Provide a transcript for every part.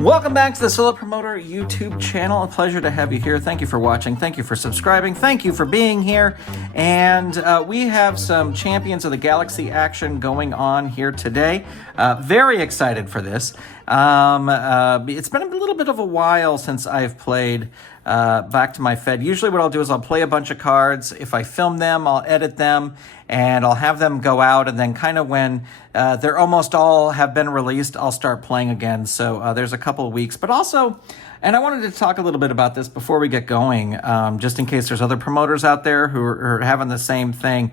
Welcome back to the Solo Promoter YouTube channel. A pleasure to have you here. Thank you for watching. Thank you for subscribing. Thank you for being here. And we have some Champions of the Galaxy action going on here today. Very excited for this. It's been a little bit of a while since I've played back to my Fed. Usually what I'll do is I'll play a bunch of cards. If I film them, I'll edit them, and I'll have them go out, and then kind of when they're almost all have been released, I'll start playing again. So there's a couple of weeks. But also, and I wanted to talk a little bit about this before we get going, just in case there's other promoters out there who are having the same thing.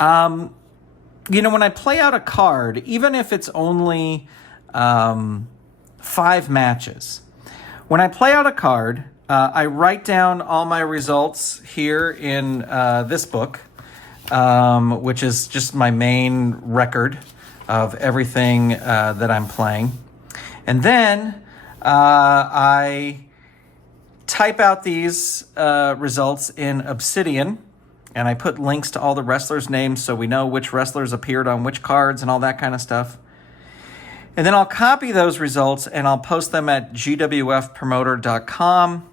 You know, when I play out a card, even if it's only 5 matches, when I play out a card, I write down all my results here in this book, which is just my main record of everything that I'm playing. And then I type out these results in Obsidian, and I put links to all the wrestlers' names so we know which wrestlers appeared on which cards and all that kind of stuff. And then I'll copy those results and I'll post them at gwfpromoter.com.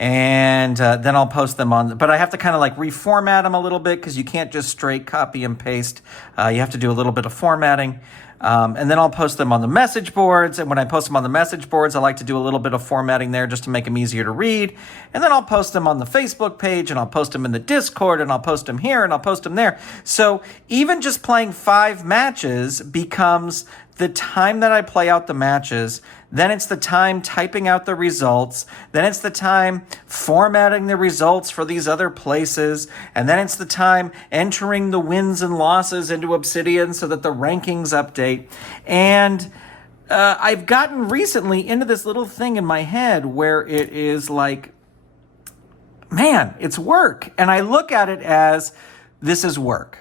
And then I'll post them on, but I have to kind of like reformat them a little bit because you can't just straight copy and paste. You have to do a little bit of formatting. And then I'll post them on the message boards. And when I post them on the message boards, I like to do a little bit of formatting there just to make them easier to read. And then I'll post them on the Facebook page, and I'll post them in the Discord, and I'll post them here, and I'll post them there. So even just playing 5 matches becomes the time that I play out the matches. Then it's the time typing out the results. Then it's the time formatting the results for these other places. And then it's the time entering the wins and losses into Obsidian so that the rankings update. And I've gotten recently into this little thing in my head where it is like, man, it's work. And I look at it as this is work.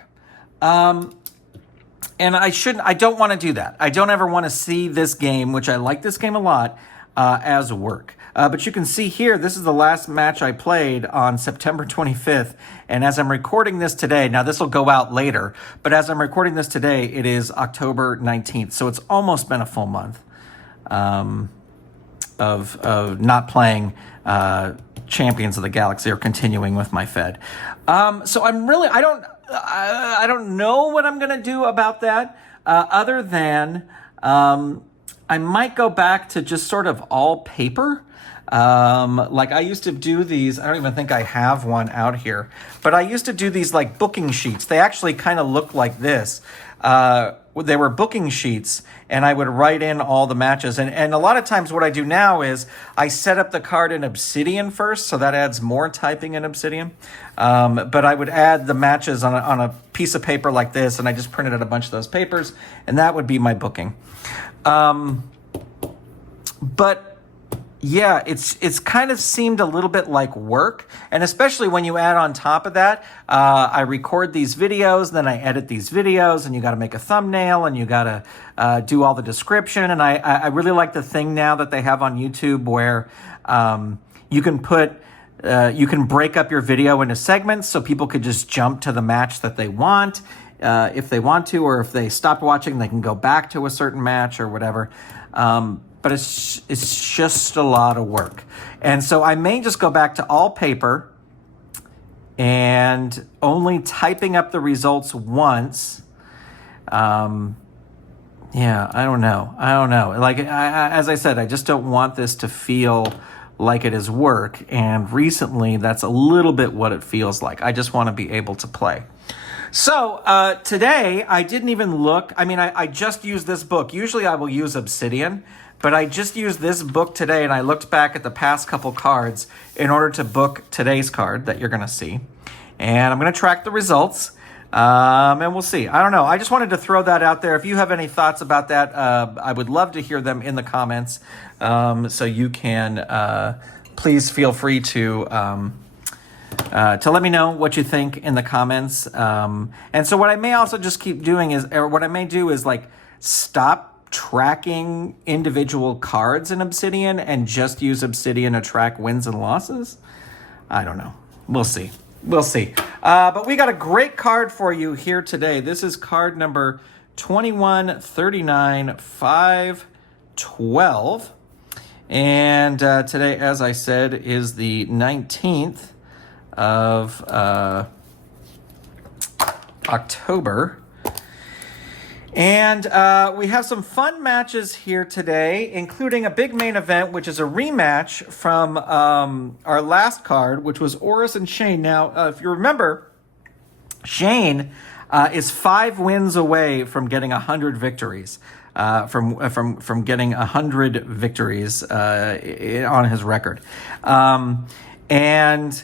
And I don't want to do that. I don't ever want to see this game, which I like this game a lot, as work. But you can see here, this is the last match I played on September 25th. And as I'm recording this today, now this will go out later, but as I'm recording this today, it is October 19th. So it's almost been a full month of not playing Champions of the Galaxy or continuing with my Fed. So I don't know what I'm going to do about that, other than I might go back to just sort of all paper. Like I used to do these, I don't even think I have one out here, but I used to do these like booking sheets. They actually kind of look like this. They were booking sheets, and I would write in all the matches. And a lot of times what I do now is I set up the card in Obsidian first, so that adds more typing in Obsidian. But I would add the matches on a piece of paper like this, and I just printed out a bunch of those papers, and that would be my booking. But yeah, it's kind of seemed a little bit like work, and especially when you add on top of that, I record these videos, then I edit these videos, and you got to make a thumbnail, and you got to do all the description. And I really like the thing now that they have on YouTube where you can break up your video into segments, so people could just jump to the match that they want if they want to, or if they stopped watching, they can go back to a certain match or whatever. But it's just a lot of work. And so I may just go back to all paper and only typing up the results once. Yeah, I don't know. Like, as I said, I just don't want this to feel like it is work. And recently, that's a little bit what it feels like. I just want to be able to play. So today, I didn't even look. I mean, I just used this book. Usually I will use Obsidian, but I just used this book today, and I looked back at the past couple cards in order to book today's card that you're going to see. And I'm going to track the results, and we'll see. I don't know. I just wanted to throw that out there. If you have any thoughts about that, I would love to hear them in the comments. So you can please feel free to let me know what you think in the comments. And so what I may also just keep doing is, or what I may do is like stop tracking individual cards in Obsidian and just use Obsidian to track wins and losses. I don't know. We'll see. But we got a great card for you here today. This is card number 2139 512. And today, as I said, is the 19th of October. And we have some fun matches here today, including a big main event, which is a rematch from our last card, which was Orrus and Shayne. Now, if you remember, Shayne is 5 wins away from getting 100 victories, from getting 100 victories on his record. And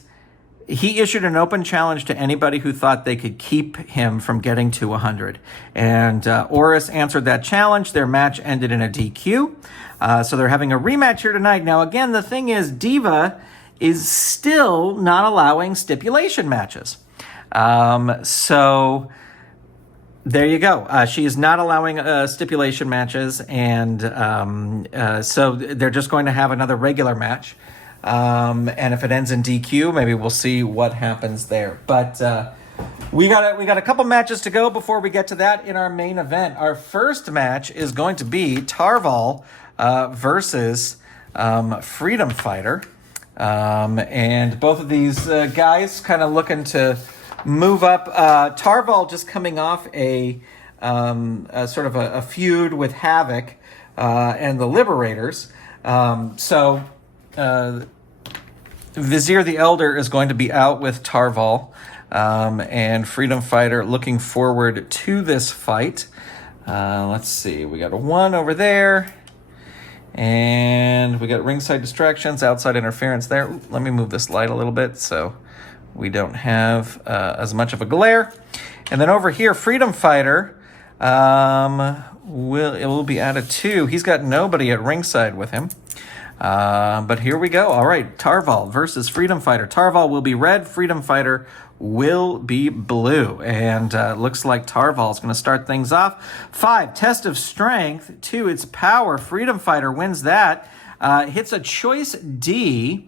he issued an open challenge to anybody who thought they could keep him from getting to 100. And Orrus answered that challenge. Their match ended in a DQ. So they're having a rematch here tonight. Now, again, the thing is, Diva is still not allowing stipulation matches. So there you go. She is not allowing stipulation matches. And so they're just going to have another regular match. And if it ends in DQ, maybe we'll see what happens there. But we got a couple matches to go before we get to that in our main event. Our first match is going to be Tarval versus Freedom Fighter. And both of these guys kind of looking to move up. Tarval just coming off a sort of a feud with Havoc and the Liberators. Vizier the Elder is going to be out with Tarval, and Freedom Fighter looking forward to this fight. Let's see, we got a 1 over there, and we got ringside distractions, outside interference there. Ooh, let me move this light a little bit so we don't have as much of a glare. And then over here, Freedom Fighter will be added 2. He's got nobody at ringside with him. But here we go. All right, Tarval versus Freedom Fighter. Tarval will be red. Freedom Fighter will be blue. And looks like Tarval is going to start things off. 5, Test of Strength. 2, it's Power. Freedom Fighter wins that. Hits a choice D.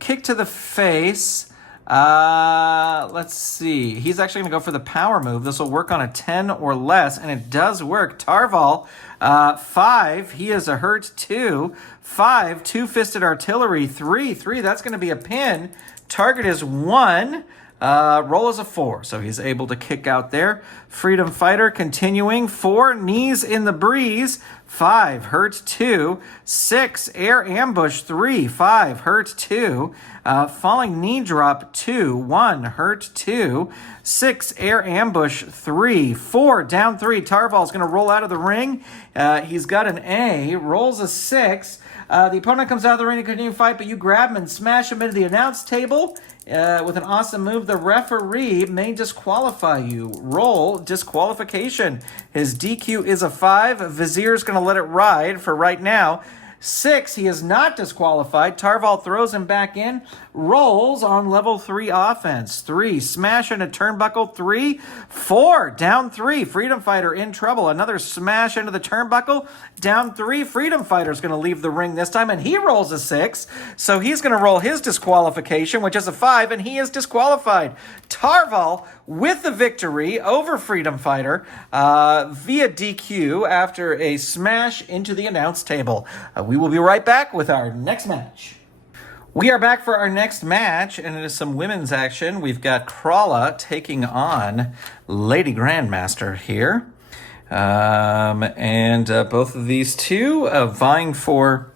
Kick to the face. Let's see. He's actually going to go for the power move. This will work on a 10 or less, and it does work. Tarval, 5. He is a hurt 2. 5, Two-Fisted Artillery. 3. That's going to be a pin. Target is 1. Roll is a 4, so he's able to kick out there. Freedom Fighter continuing. 4, Knees in the Breeze. 5, hurt 2. 6, Air Ambush. 3. 5, hurt 2. Falling Knee Drop. 2. 1, hurt 2. 6, Air Ambush. 3. 4, down 3. Tarval's going to roll out of the ring. He's got an A. Rolls a 6. The opponent comes out of the ring to continue to fight, but you grab him and smash him into the announce table with an awesome move. The referee may disqualify you. Roll disqualification. His DQ is a 5. Vizier's going to let it ride for right now. 6, he is not disqualified. Tarval throws him back in. Rolls on level 3 offense. 3, smash into turnbuckle. 3, 4, down 3. Freedom Fighter in trouble. Another smash into the turnbuckle. Down 3. Freedom Fighter's going to leave the ring this time, and he rolls a 6. So he's going to roll his disqualification, which is a 5, and he is disqualified. Tarval with the victory over Freedom Fighter via DQ after a smash into the announce table. We will be right back with our next match. We are back for our next match, and it is some women's action. We've got Kralla taking on Lady Grandmaster here. And both of these two vying for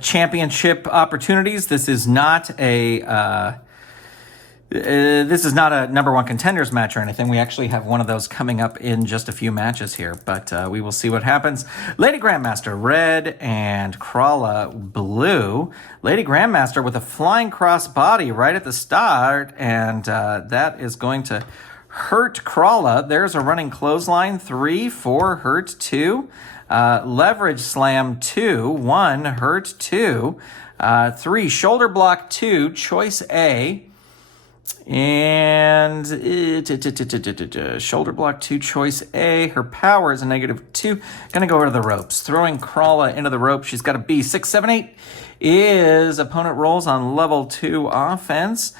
championship opportunities. This is not a number 1 contenders match or anything. We actually have one of those coming up in just a few matches here, but we will see what happens. Lady Grandmaster red and Kralla blue. Lady Grandmaster with a flying cross body right at the start, and that is going to hurt Kralla. There's a running clothesline. 3, 4, hurt 2. Leverage slam 2, 1, hurt 2. 3, shoulder block 2, choice A. And shoulder block 2, choice A. Her power is a -2. Gonna go over to the ropes. Throwing Kralla into the rope. She's got a B. 6, 7, 8 is opponent rolls on level 2 offense.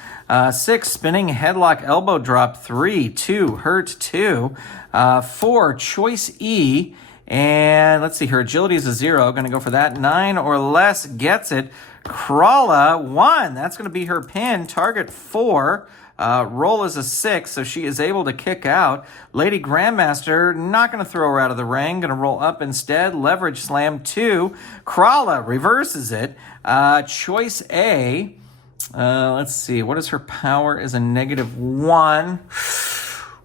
6, spinning headlock elbow drop. 3, 2, hurt 2. 4, choice E. And let's see, her agility is a 0. Going to go for that. 9 or less gets it. Kralla, 1. That's going to be her pin. Target 4. Roll is a 6, so she is able to kick out. Lady Grandmaster, not going to throw her out of the ring. Going to roll up instead. Leverage slam 2. Kralla reverses it. Choice A. Let's see. What is her power? Is a -1.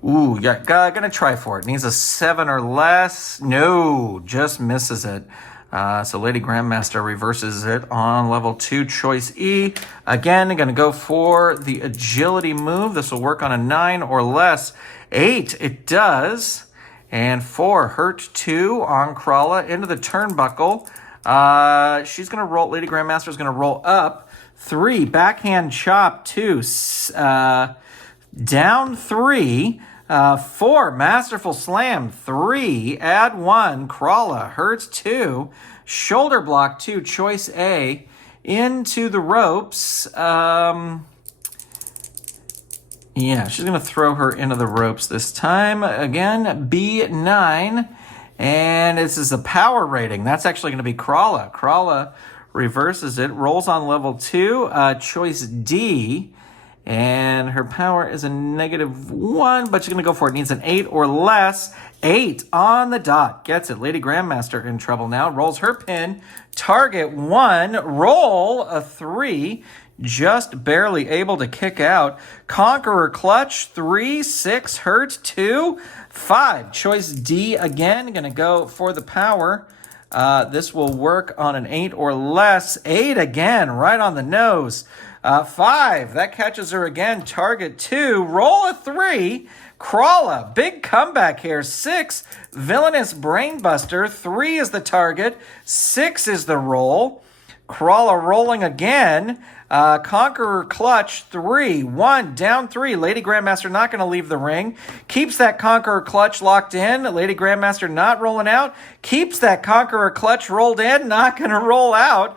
Ooh, yeah, gonna try for it. Needs a 7 or less. No, just misses it. So Lady Grandmaster reverses it on level 2, choice E. Again, gonna go for the agility move. This will work on a 9 or less. 8, it does. And 4, hurt 2 on Kralla into the turnbuckle. She's gonna roll, Lady Grandmaster's gonna roll up. 3, backhand chop 2, down 3. 4, masterful slam 3, add 1, Kralla, hurts 2, shoulder block 2, choice A, into the ropes. Yeah, she's going to throw her into the ropes this time. Again, B9, and this is a power rating. That's actually going to be Kralla. Kralla reverses it, rolls on level 2, choice D. And her power is a -1, but she's going to go for it. Needs an 8 or less. 8 on the dot. Gets it. Lady Grandmaster in trouble now. Rolls her pin. Target 1. Roll a 3. Just barely able to kick out. Conqueror clutch 3. 6 hurt 2. 5. Choice D again. Going to go for the power. This will work on an 8 or less. 8 again. Right on the nose. 5, that catches her again. Target 2, roll a 3. Kralla, big comeback here. 6, villainous brainbuster. 3 is the target. 6 is the roll. Kralla rolling again. Conqueror clutch 3, 1, down 3. Lady Grandmaster not going to leave the ring. Keeps that Conqueror clutch locked in. Lady Grandmaster not rolling out. Keeps that Conqueror clutch rolled in. Not going to roll out.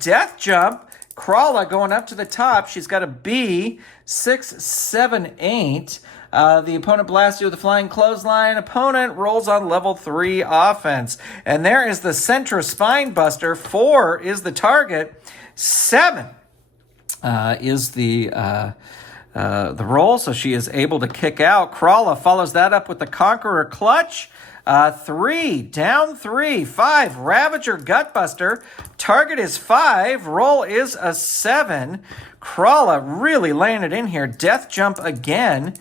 Death jump. Kralla going up to the top. She's got a B, 6, 7, 8. The opponent blasts you with a flying clothesline. Opponent rolls on level 3 offense. And there is the Centra Spine Buster. 4 is the target. 7 is the roll, so she is able to kick out. Kralla follows that up with the Conqueror Clutch. 3, down 3, 5, Ravager Gutbuster. Target is 5, roll is a 7. Kralla really laying it in here. Death jump again.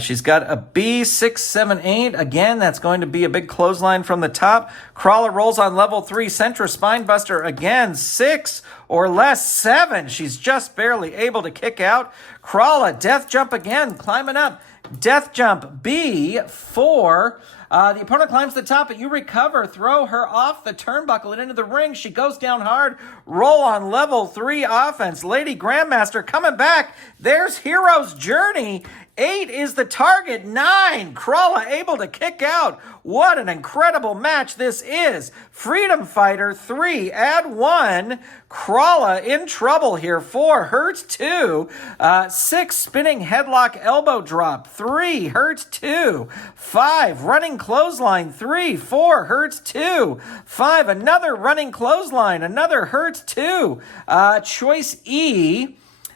She's got a B, 6, 7, 8. Again, that's going to be a big clothesline from the top. Kralla rolls on level 3. Centra Spinebuster again. 6 or less. 7. She's just barely able to kick out. Kralla, death jump again. Climbing up. Death jump B, 4. The opponent climbs the top, but you recover. Throw her off the turnbuckle and into the ring. She goes down hard. Roll on level 3 offense. Lady Grandmaster coming back. There's Hero's Journey. 8 is the target. 9. Kralla able to kick out. What an incredible match this is. Freedom Fighter 3. Add 1. Kralla in trouble here. 4. Hurts 2. 6. Spinning headlock elbow drop. 3. Hurts 2. 5. Running clothesline. 3. 4. Hurts 2. 5. Another running clothesline. Another hurts 2. Choice E.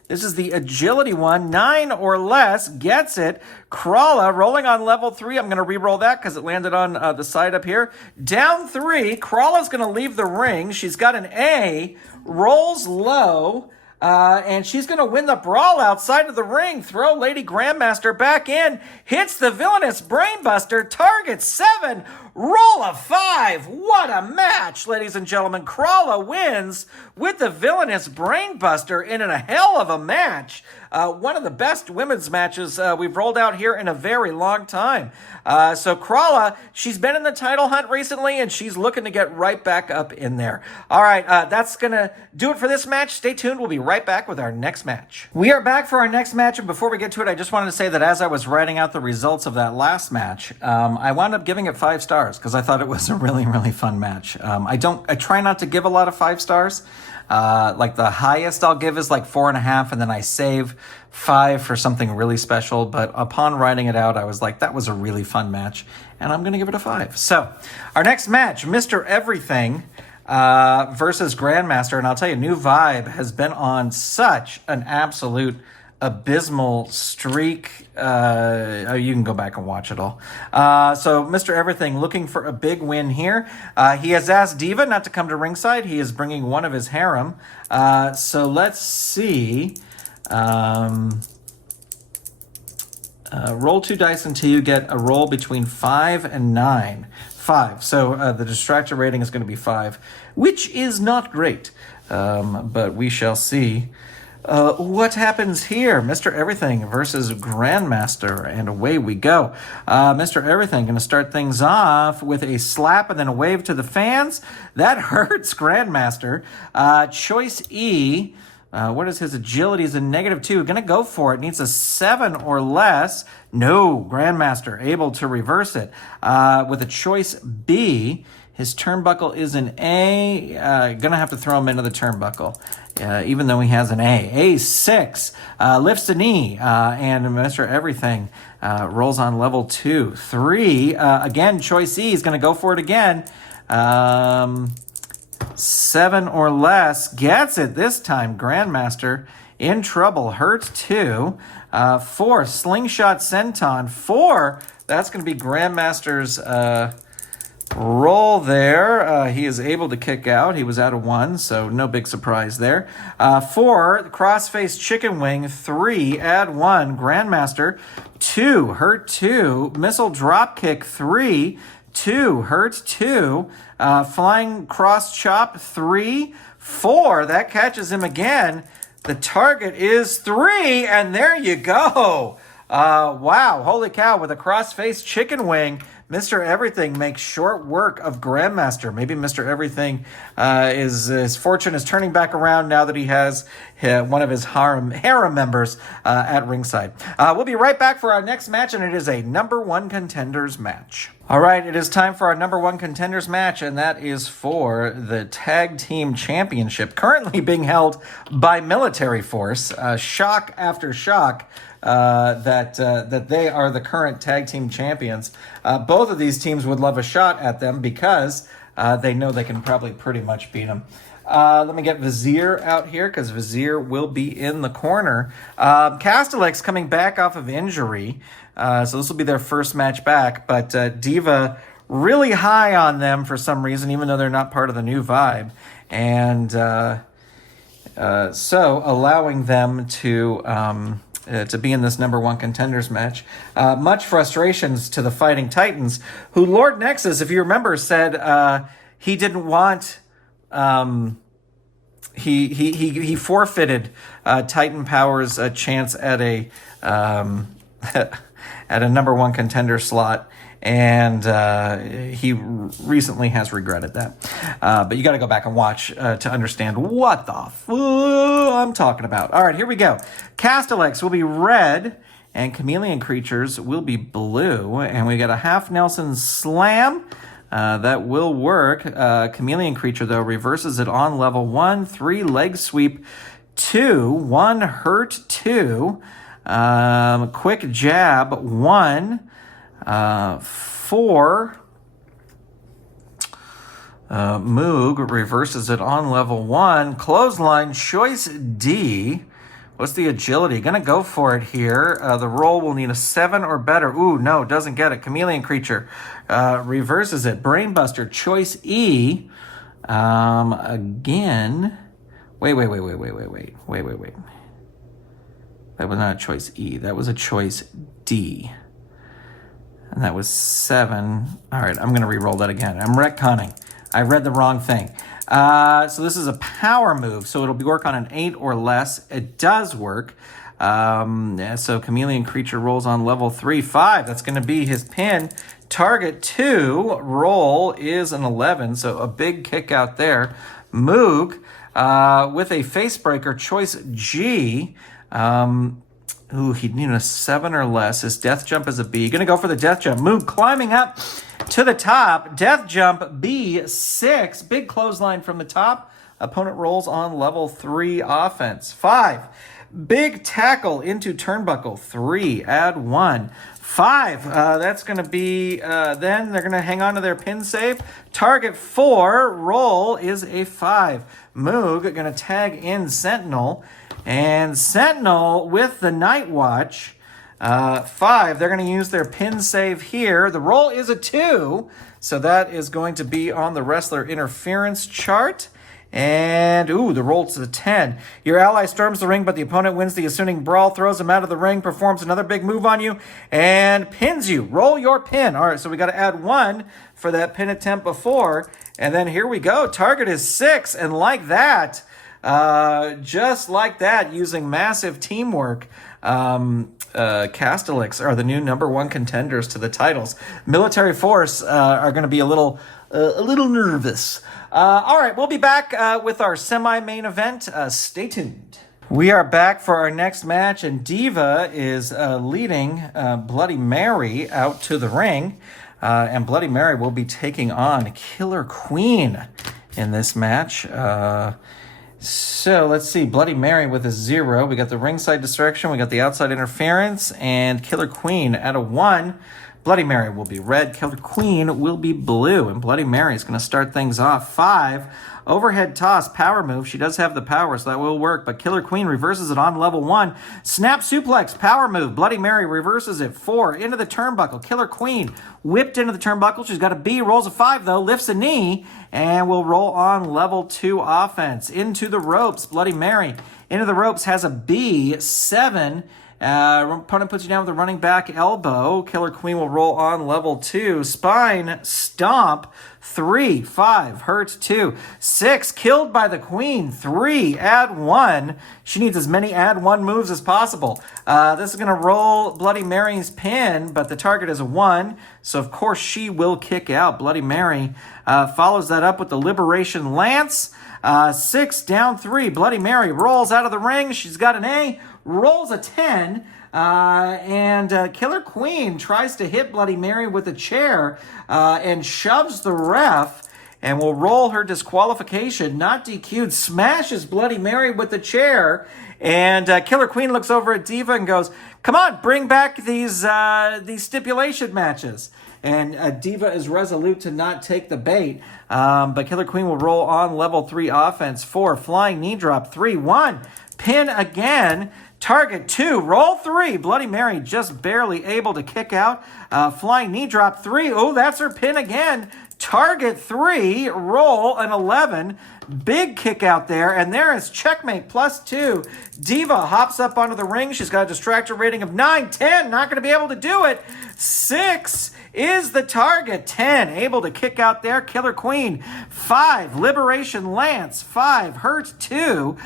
This is the agility one. 9 or less gets it. Kralla rolling on level 3. I'm going to re-roll that because it landed on the side up here. Down 3. Kralla's going to leave the ring. She's got an A. Rolls low. And she's going to win the brawl outside of the ring. Throw Lady Grandmaster back in. Hits the villainous brainbuster. Target 7. Roll a 5. What a match, ladies and gentlemen. Kralla wins with the villainous brainbuster in a hell of a match. One of the best women's matches we've rolled out here in a very long time. So Kralla, she's been in the title hunt recently, and she's looking to get right back up in there. All right, that's going to do it for this match. Stay tuned. We'll be right back with our next match. We are back for our next match, and before we get to it, I just wanted to say that as I was writing out the results of that last match, I wound up giving it 5 stars because I thought it was a really, really fun match. I try not to give a lot of 5 stars. Like the highest I'll give is like 4.5, and then I save 5 for something really special. But upon writing it out, I was like, that was a really fun match. and I'm going to give it a 5. So our next match, Mr. Everything versus Grandmaster. And I'll tell you, New Vibe has been on such an absolute abysmal streak. You can go back and watch it all. So Mr. Everything looking for a big win here. He has asked Diva not to come to ringside. He is bringing one of his harem. So let's see. Roll 2 dice until you get a roll between 5 and 9. 5. So the distractor rating is going to be 5, which is not great. But we shall see what happens here. Mr. Everything versus Grandmaster, and away we go. Mr. Everything going to start things off with a slap and then a wave to the fans. That hurts Grandmaster. Choice E. What is his agility? Is a -2. Going to go for it. Needs a 7 or less. No, Grandmaster able to reverse it. With a choice B, his turnbuckle is an A. Going to have to throw him into the turnbuckle, even though he has an A. A6 lifts a knee, and Mr. Everything rolls on level 2. 3, again, choice E is going to go for it again. 7 or less, gets it this time. Grandmaster in trouble, hurt 2. 4, slingshot senton. 4, that's going to be Grandmaster's roll there. He is able to kick out. He was out of 1, so no big surprise there. 4, crossface chicken wing. 3, add 1. Grandmaster. 2, hurt 2. Missile drop kick. 3. 2, hurt 2. Flying cross chop. 3. 4, that catches him again. The target is 3, and there you go. Wow, holy cow, with a cross-face chicken wing, Mr. Everything makes short work of Grandmaster. Maybe Mr. Everything his fortune is turning back around now that he has one of his harem members at ringside. We'll be right back for our next match, and it is a number 1 contenders match. All right, it is time for our number 1 contenders match, and that is for the Tag Team Championship, currently being held by Military Force. Shock after shock. That they are the current tag team champions. Both of these teams would love a shot at them because they know they can probably pretty much beat them. Let me get Vizier out here because Vizier will be in the corner. Castilex coming back off of injury, so this will be their first match back, but Diva really high on them for some reason, even though they're not part of the New Vibe, and so allowing them to be in this number 1 contenders match. Much frustrations to the Fighting Titans, who Lord Nexus, if you remember, said he didn't want. He forfeited Titan Power's chance at a at a number 1 contender slot. And he recently has regretted that. But you got to go back and watch to understand what the I'm talking about. All right, here we go. Castilex will be red, and Chameleon creatures will be blue. And we got a half Nelson slam. That will work. Chameleon creature, though, reverses it on level 1. 3, leg sweep. 2, 1, hurt 2. Quick jab, 1. 4, Moog reverses it on level 1. Clothesline, choice D. What's the agility? Gonna go for it here. The roll will need a 7 or better. Ooh, no, doesn't get it. Chameleon creature reverses it. Brainbuster, choice E. Again. Wait. That was not a choice E. That was a choice D. And that was 7. All right, I'm going to re-roll that again. I'm retconning. I read the wrong thing. So this is a power move, so it'll work on an 8 or less. It does work. So Chameleon creature rolls on level 3. 5, that's going to be his pin. Target 2, roll is an 11, so a big kick out there. Moog with a facebreaker, choice G. Ooh, he'd need a 7 or less. His death jump is a B. Gonna go for the death jump. Moog climbing up To the top, death jump B6. Big clothesline from the top. Opponent rolls on level 3 offense. 5. Big tackle into turnbuckle. 3. Add 1. 5. That's going to be, then they're going to hang on to their pin save. Target 4. Roll is a 5. Moog going to tag in Sentinel. And Sentinel with the Night Watch. 5, they're going to use their pin save here. The roll is a 2, so that is going to be on the wrestler interference chart. And, the roll is a 10. Your ally storms the ring, but the opponent wins the ensuing brawl, throws him out of the ring, performs another big move on you, and pins you. Roll your pin. All right, so we got to add 1 for that pin attempt before. And then here we go. Target is 6, and like that, just like that, using massive teamwork, Castilex are the new #1 contenders to the titles. Military Force are going to be a little nervous. All right, we'll be back with our semi-main event. Stay tuned. We are back for our next match, and Diva is leading Bloody Mary out to the ring, and Bloody Mary will be taking on Killer Queen in this match. So let's see, Bloody Mary with a 0. We got the ringside distraction, we got the outside interference, and Killer Queen at a 1. Bloody Mary will be red, Killer Queen will be blue, and Bloody Mary is going to start things off. 5, overhead toss, power move. She does have the power, so that will work, but Killer Queen reverses it on level 1. Snap suplex, power move. Bloody Mary reverses it. 4, into the turnbuckle. Killer Queen whipped into the turnbuckle. She's got a B, rolls a 5, though, lifts a knee, and will roll on level 2 offense. Into the ropes, Bloody Mary. Into the ropes has a B, 7. Opponent puts you down with a running back elbow. Killer Queen will roll on level 2. Spine stomp. 3, 5, hurt 2. 6, killed by the Queen. 3, add 1. She needs as many add 1 moves as possible. This is going to roll Bloody Mary's pin, but the target is a 1, so of course she will kick out. Bloody Mary follows that up with the Liberation Lance. 6, down 3. Bloody Mary rolls out of the ring. She's got an A, rolls a 10. And Killer Queen tries to hit Bloody Mary with a chair and shoves the ref and will roll her disqualification, not DQ'd, smashes Bloody Mary with the chair. And Killer Queen looks over at Diva and goes, "Come on, bring back these stipulation matches." And Diva is resolute to not take the bait. But Killer Queen will roll on level 3 offense. 4, flying knee drop. 3, 1, pin again. Target 2, roll 3. Bloody Mary just barely able to kick out. Flying knee drop. 3. Oh, that's her pin again. Target 3, roll an 11. Big kick out there, and there is checkmate +2. Diva hops up onto the ring. She's got a distractor rating of 9, 10. Not going to be able to do it. 6 is the target. 10, able to kick out there. Killer Queen. 5, Liberation Lance. 5, hurt 2.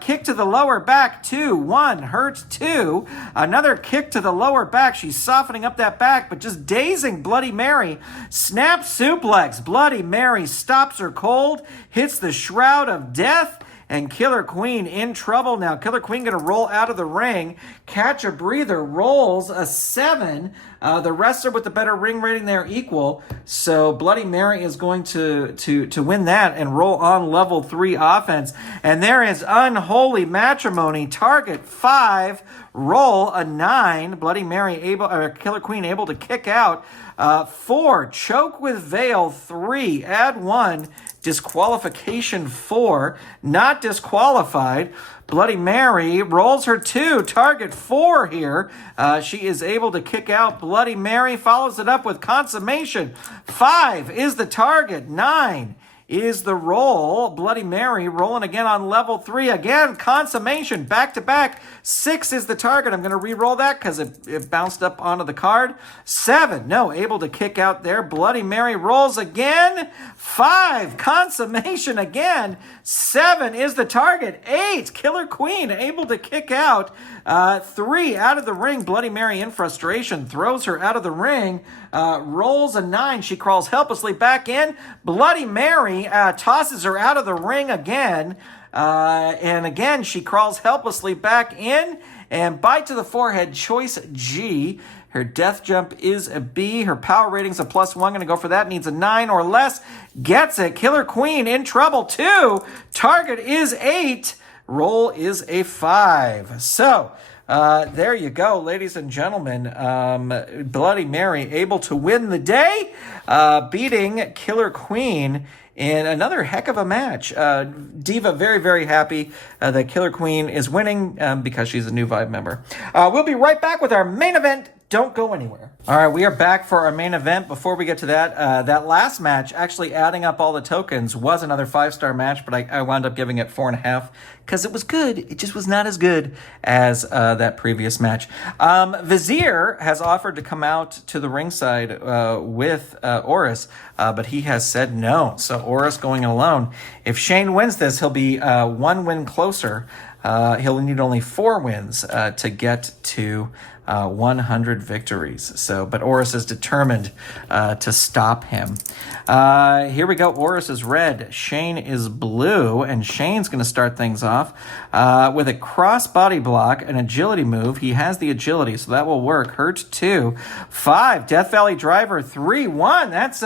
Kick to the lower back. 2, 1, hurt 2. Another kick to the lower back. She's softening up that back, but just dazing Bloody Mary. Snap suplex. Bloody Mary stops her cold, hits the Shroud of Death, and Killer Queen in trouble now. Killer Queen going to roll out of the ring, catch a breather, rolls a 7. The wrestler with the better ring rating there equal. So Bloody Mary is going to win that and roll on level 3 offense. And there is unholy matrimony. Target 5, roll a 9. Bloody Mary Killer Queen able to kick out. 4, choke with veil. 3, add 1. Disqualification 4, not disqualified. Bloody Mary rolls her 2, target 4 here. She is able to kick out. Bloody Mary follows it up with consummation. 5 is the target. 9 is the roll. Bloody Mary rolling again on level 3. Again, consummation, back to back. 6 is the target. I'm going to re-roll that because it bounced up onto the card. 7, no, able to kick out there. Bloody Mary rolls again. 5, consummation again. 7 is the target. 8, Killer Queen able to kick out. 3, out of the ring. Bloody Mary in frustration throws her out of the ring. Rolls a 9. She crawls helplessly back in. Bloody Mary tosses her out of the ring again. And again, she crawls helplessly back in. And bite to the forehead, choice G. Her death jump is a B. Her power rating's a +1. Going to go for that. Needs a 9 or less. Gets it. Killer Queen in trouble too. Target is 8. Roll is a 5. So, there you go, ladies and gentlemen. Bloody Mary able to win the day, beating Killer Queen in another heck of a match. Diva very, very happy that Killer Queen is winning because she's a new Vibe member. We'll be right back with our main event. Don't go anywhere. All right, we are back for our main event. Before we get to that, that last match, actually adding up all the tokens, was another 5-star match, but I wound up giving it 4.5 because it was good. It just was not as good as that previous match. Vizier has offered to come out to the ringside with Orrus, but he has said no. So Orrus going alone. If Shayne wins this, he'll be 1 win closer. He'll need only 4 wins to get to 100 victories. So, but Orrus is determined to stop him. Here we go. Orrus is red. Shayne is blue, and Shayne's going to start things off with a cross body block, an agility move. He has the agility, so that will work. Hurt 2, 5. Death Valley Driver 3, 1. That's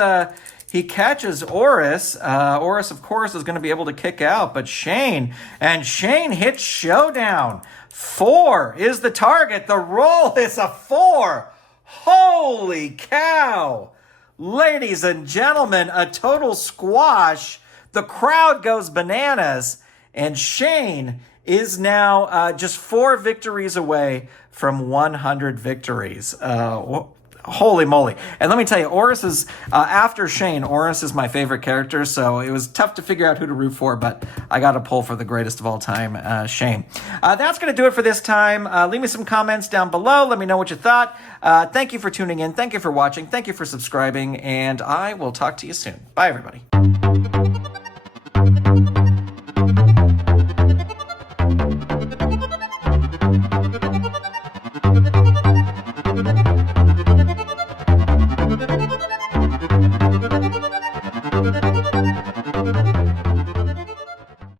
he catches Orrus. Orrus, of course, is going to be able to kick out, but Shayne hits Showdown. 4 is the target. The roll is a 4. Holy cow. Ladies and gentlemen, a total squash. The crowd goes bananas, and Shayne is now just 4 victories away from 100 victories. Holy moly. And let me tell you, Orrus is, after Shayne, Orrus is my favorite character, so it was tough to figure out who to root for, but I got to pull for the greatest of all time, Shayne. That's going to do it for this time. Leave me some comments down below. Let me know what you thought. Thank you for tuning in. Thank you for watching. Thank you for subscribing, and I will talk to you soon. Bye, everybody.